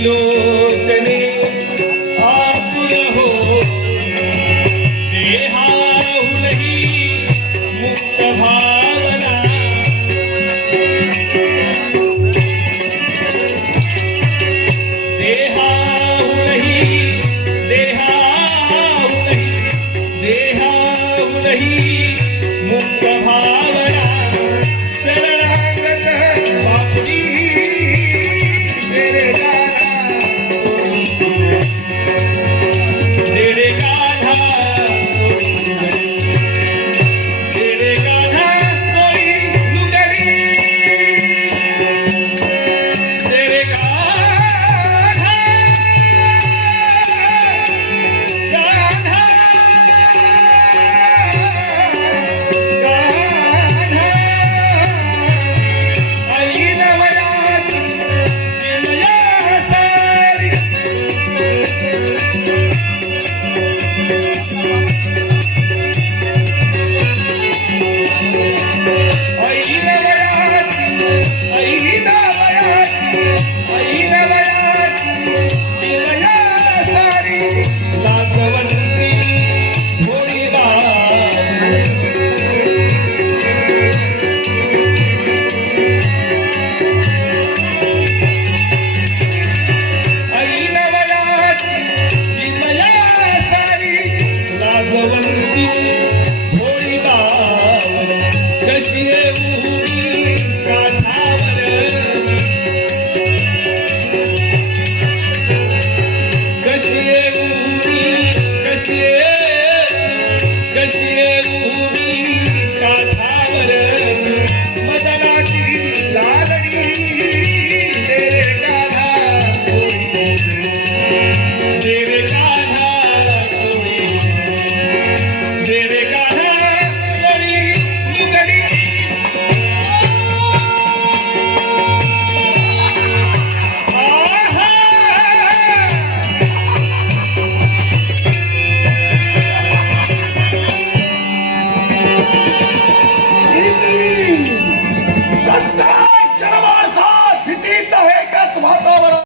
No.